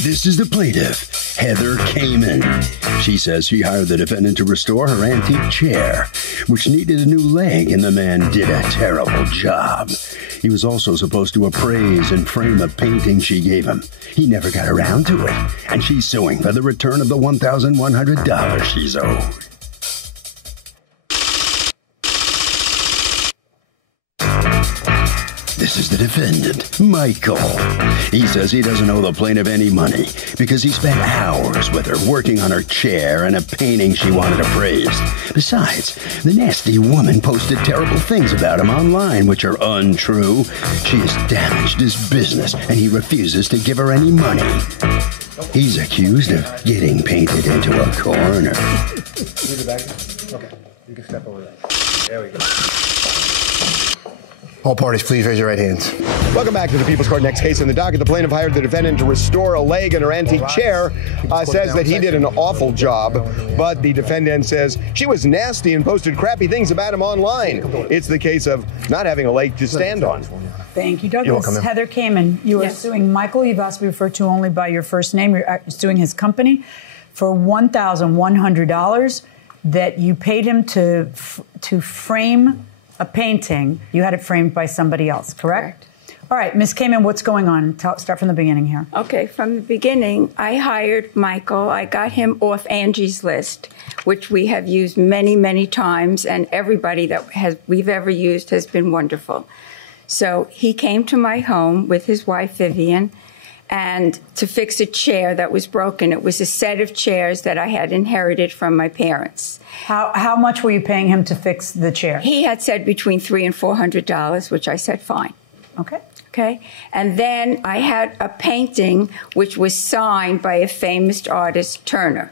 This is the plaintiff, Heather Kamen. She says she hired the defendant to restore her antique chair, which needed a new leg, and the man did a terrible job. He was also supposed to appraise and frame a painting she gave him. He never got around to it, and she's suing for the return of the $1,100 she's owed. This is the defendant, Michael. He says he doesn't owe the plaintiff any money because he spent hours with her working on her chair and a painting she wanted appraised. Besides, the nasty woman posted terrible things about him online, which are untrue. She has damaged his business, and he refuses to give her any money. He's accused of getting painted into a corner. Okay, you can step over there. There we go. All parties, please raise your right hands. Welcome back to the People's Court. Next case in the docket. The plaintiff hired the defendant to restore a leg in her antique chair. Says that he did an awful job, but the defendant says she was nasty and posted crappy things about him online. It's the case of not having a leg to stand on. Thank you, Douglas. Heather Kamen, you are suing Michael. You've asked to be referred to only by your first name. You're suing his company for $1,100 that you paid him to frame a painting. You had it framed by somebody else, correct? All right, Ms. Kamen, what's going on? Start from the beginning here. Okay, from the beginning, I hired Michael. I got him off Angie's List, which we have used many, many times, and everybody that we've ever used has been wonderful. So he came to my home with his wife, Vivian, and to fix a chair that was broken. It was a set of chairs that I had inherited from my parents. How much were you paying him to fix the chair? He had said between $300 and $400, which I said fine. Okay. Okay. And then I had a painting which was signed by a famous artist, Turner,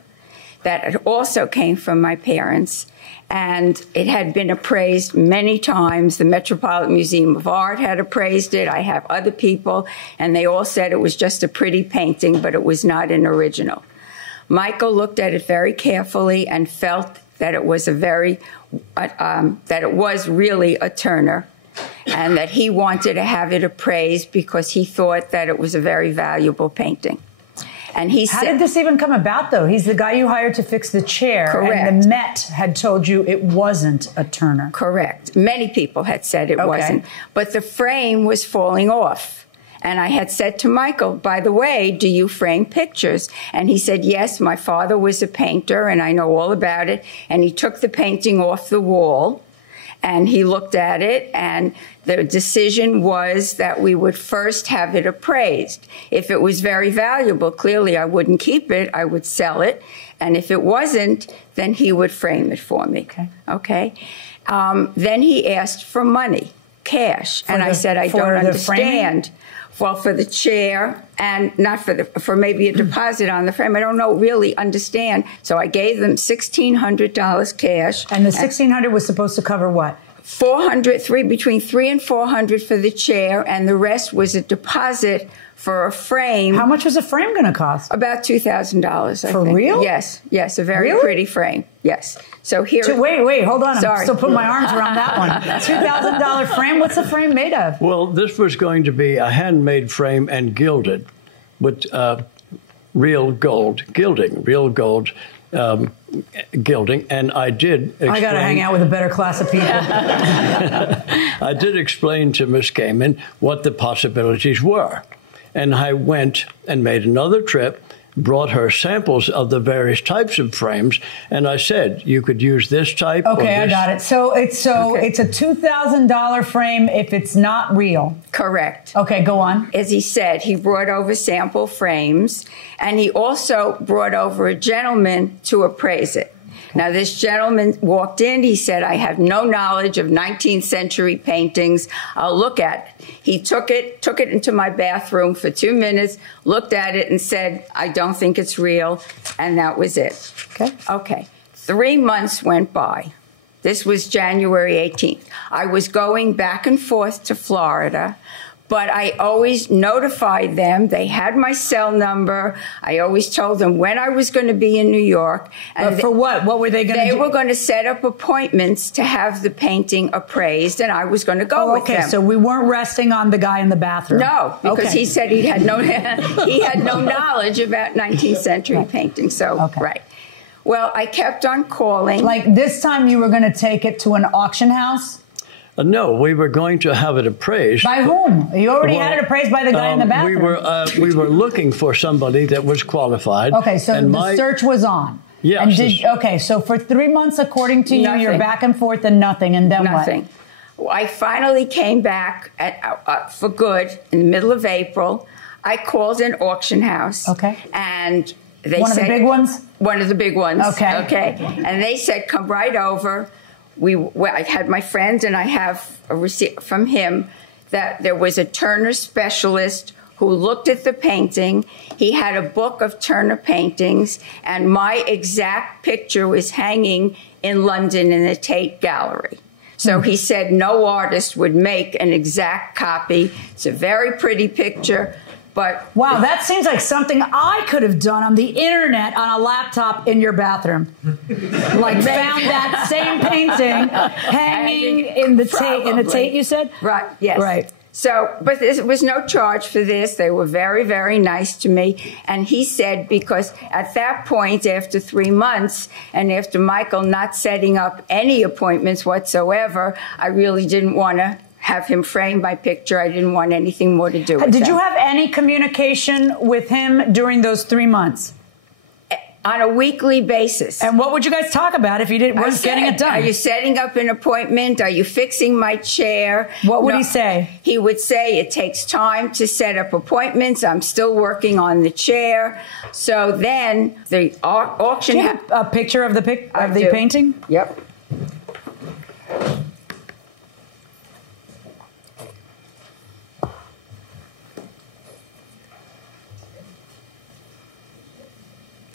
that also came from my parents. And it had been appraised many times. The Metropolitan Museum of Art had appraised it. I have other people, and they all said it was just a pretty painting, but it was not an original. Michael looked at it very carefully and felt that it was really a Turner, and that he wanted to have it appraised because he thought that it was a very valuable painting. And he How did this even come about, though? He's the guy you hired to fix the chair. Correct. And the Met had told you it wasn't a Turner. Correct. Many people had said it wasn't. But the frame was falling off. And I had said to Michael, by the way, do you frame pictures? And he said, yes, my father was a painter, and I know all about it. And he took the painting off the wall, and he looked at it, and the decision was that we would first have it appraised. If it was very valuable, clearly I wouldn't keep it, I would sell it. And if it wasn't, then he would frame it for me. Okay? Then he asked for money, cash. And I said, I don't understand. Well, for the chair and not for maybe a deposit on the frame. I don't really understand. So I gave them $1,600 cash. And the $1,600 was supposed to cover what? Between $300 and $400 for the chair, and the rest was a deposit for a frame. How much was a frame going to cost? About $2,000, I think. Real? Yes, a very pretty frame. Yes. So here. Wait, hold on. I'm still putting my arms around that one. $2,000 frame. What's the frame made of? Well, this was going to be a handmade frame and gilded with real gold gilding, gilding, and I did explain... I got to hang out with a better class of people. I did explain to Miss Kamen what the possibilities were, and I went and made another trip, brought her samples of the various types of frames, and I said, you could use this type. Okay, I got it. So it's a $2,000 frame if it's not real. Correct. Okay, go on. As he said, he brought over sample frames, and he also brought over a gentleman to appraise it. Now, this gentleman walked in. He said, I have no knowledge of 19th century paintings. I'll look at it. He took it into my bathroom for 2 minutes, looked at it, and said, I don't think it's real. And that was it. Okay. 3 months went by. This was January 18th. I was going back and forth to Florida, But I always notified them. They had my cell number. I always told them when I was going to be in New York. And for what? What were they going to do? They were going to set up appointments to have the painting appraised, and I was going to go with them. Okay, so we weren't resting on the guy in the bathroom. No, because he said he had no knowledge about 19th century painting. So, right. Well, I kept on calling. Like this time you were going to take it to an auction house? No, we were going to have it appraised. By whom? You already had it appraised by the guy in the bathroom. We were looking for somebody that was qualified. Okay, so the search was on. Yes. Okay, so for 3 months, according to you, you're back and forth and nothing, and then nothing. What? I finally came back for good in the middle of April. I called an auction house. Okay. And they said... One of the big ones? One of the big ones. Okay. Okay. And they said, come right over. I had my friend, and I have a receipt from him that there was a Turner specialist who looked at the painting. He had a book of Turner paintings, and my exact picture was hanging in London in the Tate Gallery. So he said no artist would make an exact copy. It's a very pretty picture. But wow, that seems like something I could have done on the internet on a laptop in your bathroom. Like found that same painting hanging in the Tate. In the Tate, you said? Right. Yes. Right. So, but there was no charge for this. They were very, very nice to me. And he said, because at that point, after 3 months, and after Michael not setting up any appointments whatsoever, I really didn't want to have him frame my picture. I didn't want anything more to do with it. Did you have any communication with him during those 3 months? On a weekly basis. And what would you guys talk about if you weren't getting it done? Are you setting up an appointment? Are you fixing my chair? What would he say? He would say it takes time to set up appointments. I'm still working on the chair. So then the auction... Do you have a picture of the painting? Yep.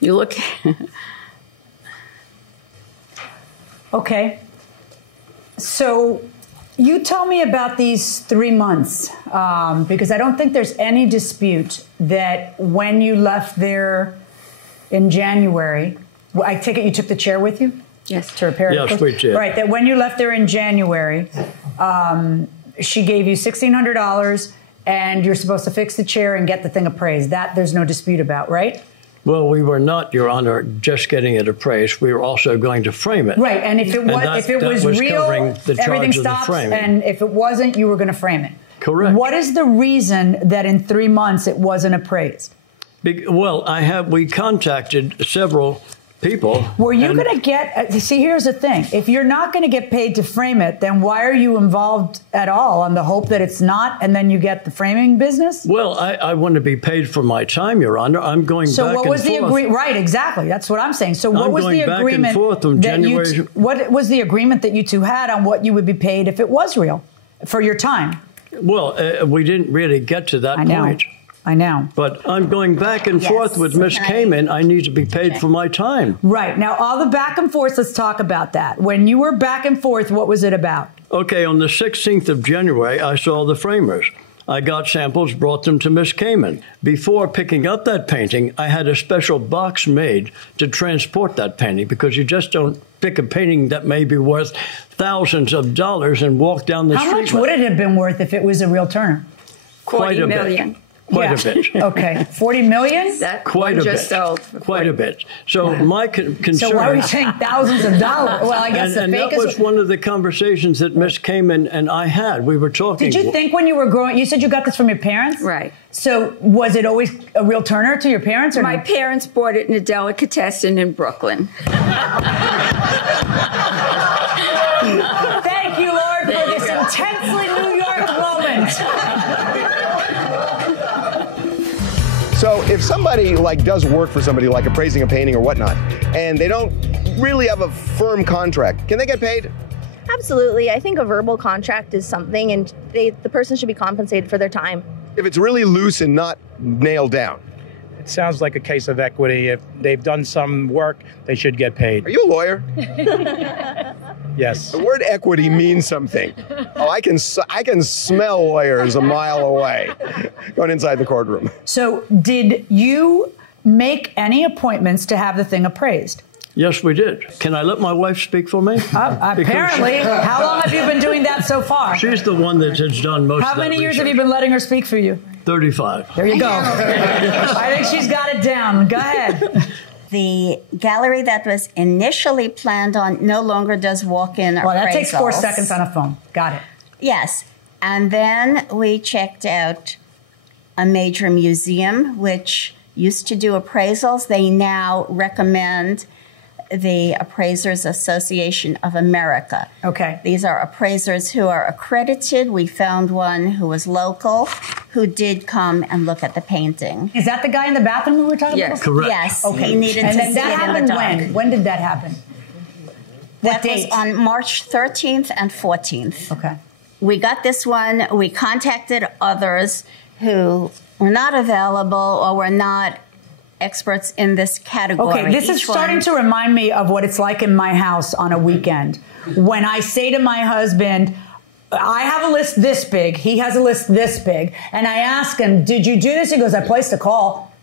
You look. Okay. So you tell me about these 3 months, because I don't think there's any dispute that when you left there in January, I take it you took the chair with you? Yes. To repair it? Yes, we did. Right, that when you left there in January, she gave you $1,600 and you're supposed to fix the chair and get the thing appraised. That there's no dispute about, right? Well, we were not, Your Honor, just getting it appraised. We were also going to frame it. Right, and if it was real, everything stops, and if it wasn't, you were going to frame it. Correct. What is the reason that in 3 months it wasn't appraised? Well, we contacted several people. Were you going to get, see, here's the thing. If you're not going to get paid to frame it, then why are you involved at all on the hope that it's not, and then you get the framing business? Well, I want to be paid for my time, Your Honor. I'm going back and forth. So what was the agreement? Right, exactly. That's what I'm saying. So what was the agreement? What was the agreement that you two had on what you would be paid if it was real for your time? Well, we didn't really get to that point. I know. But I'm going back and forth with Miss Kamen. I need to be paid for my time. Right. Now, all the back and forth, let's talk about that. When you were back and forth, what was it about? Okay, on the 16th of January, I saw the framers. I got samples, brought them to Miss Kamen. Before picking up that painting, I had a special box made to transport that painting, because you just don't pick a painting that may be worth thousands of dollars and walk down the street. How much would it have been worth if it was a real Turner? Quite a bit. Quite a bit. Okay. 40 million? Quite a bit. Quite a bit. So my concern... So why are we saying thousands of dollars? Well, I guess and that was one of the conversations that Miss Kamen and I had. We were talking... Did you think when you were growing... You said you got this from your parents? Right. So was it always a real Turner to your parents? Or my parents bought it in a delicatessen in Brooklyn. Thank you, Lord, for this intensely New York moment. So if somebody does work for somebody like appraising a painting or whatnot, and they don't really have a firm contract, can they get paid? Absolutely. I think a verbal contract is something, and the person should be compensated for their time. If it's really loose and not nailed down. It sounds like a case of equity. If they've done some work, they should get paid. Are you a lawyer? Yes. The word equity means something. Oh, I can smell lawyers a mile away going inside the courtroom. So did you make any appointments to have the thing appraised? Yes, we did. Can I let my wife speak for me? Apparently. How long have you been doing that so far? She's the one that has done most of that. How many years research. have you been letting her speak for you? 35. There you go. I think she's got it down. Go ahead. The gallery that was initially planned on no longer does walk-in appraisals. Well, that takes 4 seconds on a phone. Got it. Yes. And then we checked out a major museum, which used to do appraisals. They now recommend the Appraisers Association of America. Okay. These are appraisers who are accredited. We found one who was local, who did come and look at the painting. Is that the guy in the bathroom we were talking about? Correct. Yes. Okay. He needed and to then see that it in the happened dark. when? When did that happen? That What was date? on March 13th and 14th. Okay. We got this one. We contacted others who were not available or were not experts in this category. Okay, this is starting to remind me of what it's like in my house on a weekend. When I say to my husband, I have a list this big, he has a list this big, and I ask him, did you do this? He goes, I placed a call.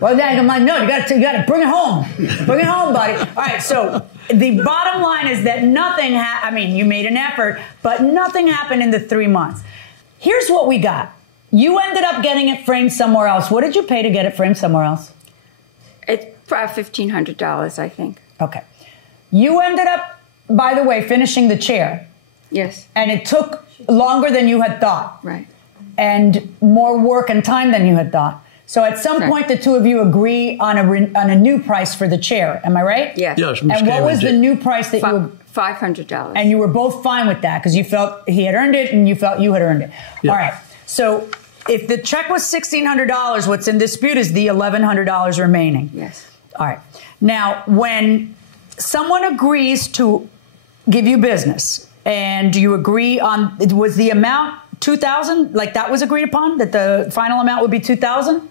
Well, then I'm like, no, you got to bring it home. Bring it home, buddy. All right, so the bottom line is that nothing I mean, you made an effort, but nothing happened in the 3 months. Here's what we got. You ended up getting it framed somewhere else. What did you pay to get it framed somewhere else? It's about $1,500, I think. Okay. You ended up, by the way, finishing the chair. Yes. And it took longer than you had thought. Right. And more work and time than you had thought. So at some point, the two of you agree on a new price for the chair. Am I right? Yes. Yes, And what was the new price that you... $500. And you were both fine with that because you felt he had earned it and you felt you had earned it. Yeah. All right. So if the check was $1,600, what's in dispute is the $1,100 remaining. Yes. All right. Now, when someone agrees to give you business and you agree on, was the amount $2,000? Like that was agreed upon, that the final amount would be $2,000?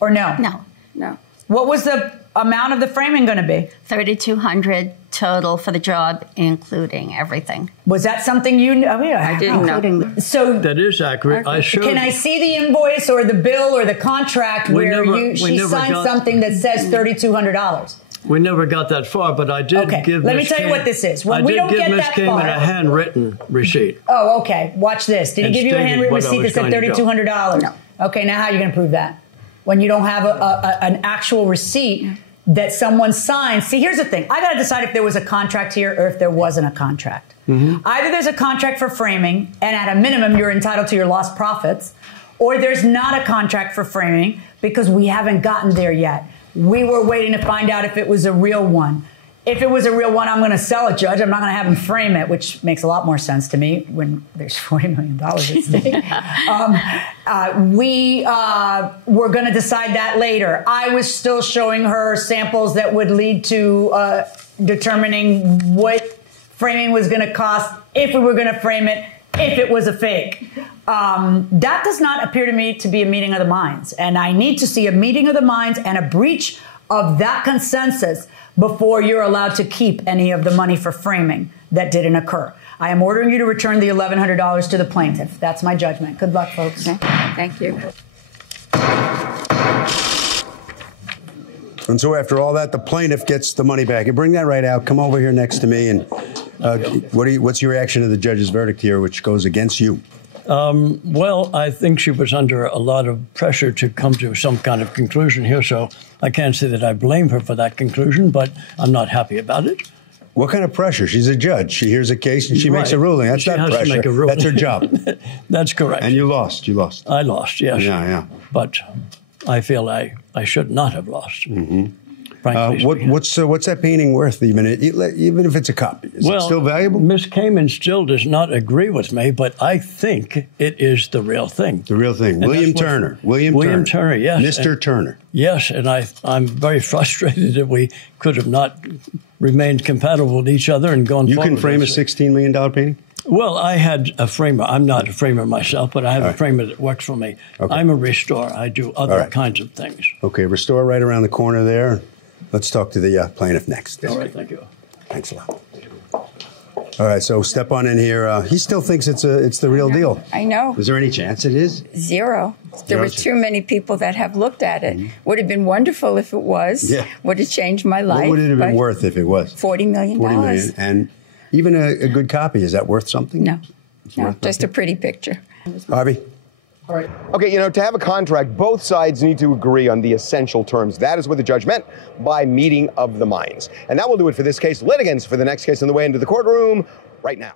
Or no? No. What was the amount of the framing going to be? $3,200 total for the job, including everything. Was that something you knew? I didn't know. So That is accurate. I showed. can I see the invoice or the bill or the contract where she signed something that says $3,200? We never got that far, but I did give Let Ms. me tell you what this is. When we don't get Ms. that Kamen far, a handwritten receipt. Oh, okay. Watch this. Did he And give you a stated handwritten what I receipt was that said going to do. $3,200? No. Okay, now how are you going to prove that? When you don't have an actual receipt that someone signed. See, here's the thing. I got to decide if there was a contract here or if there wasn't a contract. Either there's a contract for framing, and at a minimum, you're entitled to your lost profits, or there's not a contract for framing because we haven't gotten there yet. We were waiting to find out if it was a real one. If it was a real one, I'm going to sell it, Judge. I'm not going to have him frame it, which makes a lot more sense to me when there's $40 million at stake. We were going to decide that later. I was still showing her samples that would lead to determining what framing was going to cost, if we were going to frame it, if it was a fake. That does not appear to me to be a meeting of the minds. And I need to see a meeting of the minds and a breach of that consensus before you're allowed to keep any of the money for framing that didn't occur. I am ordering you to return the $1,100 to the plaintiff. That's my judgment. Good luck, folks. Okay. Thank you. And so after all that, the plaintiff gets the money back. You bring that right out. Come over here next to me. And what's your reaction to the judge's verdict here, which goes against you? Well, I think she was under a lot of pressure to come to some kind of conclusion here, so I can't say that I blame her for that conclusion, but I'm not happy about it. What kind of pressure? She's a judge. She hears a case and she makes a ruling. That's not pressure. She has to make a ruling. That's her job. That's correct. And you lost. You lost. I lost, yes. Yeah. But I feel I should not have lost. Frankly what's that painting worth, even if it's a copy? Is it still valuable? Ms. Kamen still does not agree with me, but I think it is the real thing. The real thing. And William Turner, yes. Mr. Turner. Yes, and I'm very frustrated that we could have not remained compatible with each other and gone forward. You can frame a $16 million painting? Well, I had a framer. I'm not a framer myself, but I have a framer that works for me. Okay. I'm a restorer. I do other kinds of things. Okay, restore right around the corner there. Let's talk to the plaintiff next. All right, thank you. Thanks a lot. All right, so step on in here. He still thinks it's the real deal. I know. Is there any chance it is? Zero. There were too many people that have looked at it. Would have been wonderful if it was. Yeah. Would have changed my life. What would it have been worth if it was? $40 million. $40 million. And even a good copy, is that worth something? No. No, just a pretty picture. Harvey? All right. Okay, to have a contract, both sides need to agree on the essential terms. That is what the judge meant by meeting of the minds. And that will do it for this case. Litigants for the next case on the way into the courtroom right now.